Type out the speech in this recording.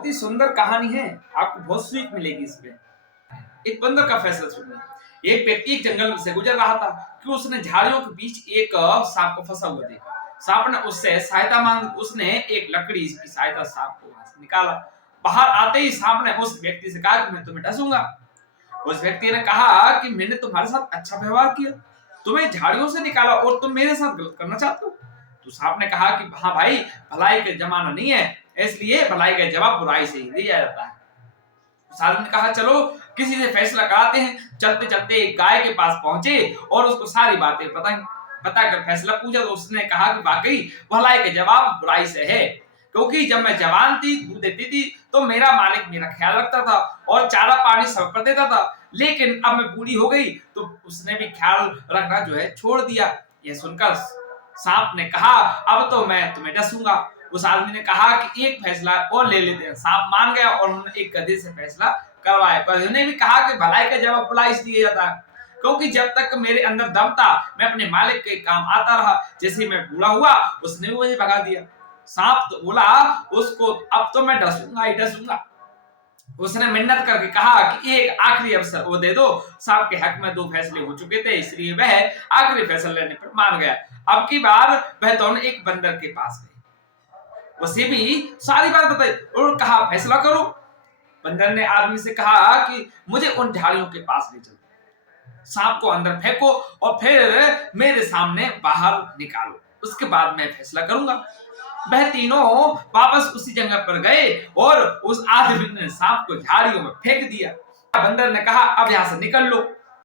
बहुत ही सुंदर कहानी है, आपको बहुत सीख मिलेगी इसमें। एक बंदर का फैसला सुनिए। एक व्यक्ति एक जंगल से गुजर रहा था कि उसने झाड़ियों के बीच एक सांप को फंसा हुआ देखा। सांप ने उससे सहायता मांगी। उसने एक लकड़ी की सहायता सांप को वहां से निकाला। बाहर आते ही सांप ने उस व्यक्ति से कहा कि मैं तुम्हें डसूंगा। उस व्यक्ति ने कहा कि मैंने तुम्हारे साथ अच्छा व्यवहार किया, तुम्हें झाड़ियों से निकाला और तुम मेरे साथ गलत करना चाहते हो। तो सांप ने कहा कि हाँ भाई, भलाई का जमाना नहीं है, इसलिए भलाई का जवाब बुराई से ही दिया जाता है। उस आदमी ने कहा चलो किसी से फैसला कराते हैं। चलते चलते एक गाय के पास पहुंचे और उसको सारी बातें पता कर फैसला पूछा। तो उसने कहा कि वाकई भलाई का जवाब बुराई से है, क्योंकि जब मैं जवान थी, दूध देती थी, तो मेरा मालिक मेरा ख्याल रखता था और चारा पानी सब पर देता था। लेकिन अब मैं बूढ़ी हो गई तो उसने भी ख्याल रखना जो है छोड़ दिया। यह सुनकर सांप ने कहा अब तो मैं तुम्हें डसूंगा। उस आदमी ने कहा कि एक फैसला और ले लेते हैं। सांप मान गया और उन्होंने एक गधे से फैसला करवाया। पर उन्होंने भी कहा कि भलाई का जवाब बुराई से दिया जाता है, क्योंकि जब तक मेरे अंदर दम था मैं अपने मालिक के काम आता रहा। जैसे मैं बूढ़ा हुआ उसने भी मुझे भगा दिया। सांप तो बोला उसको अब तो मैं डसूंगा ही डसूंगा। उसने मिन्नत करके कहा कि एक आखिरी अवसर वो दे दो। सांप के हक में 2 फैसले हो चुके थे, इसलिए वह आखिरी फैसला लेने पर मान गया। अब की बार वह दोनों एक बंदर के पास गए, उसे भी सारी बात बताई और कहा फैसला करो। बंदर ने आदमी से कहा कि मुझे उन झाड़ियों के पास ले चलो, सांप को अंदर फेंको और फिर मेरे सामने बाहर निकालो, उसके बाद मैं फैसला करूंगा। वह तीनों वापस उसी जगह पर गए और उस आदमी ने सांप को झाड़ियों में फेंक दिया। बंदर ने कहा अब यहां से निकल लो।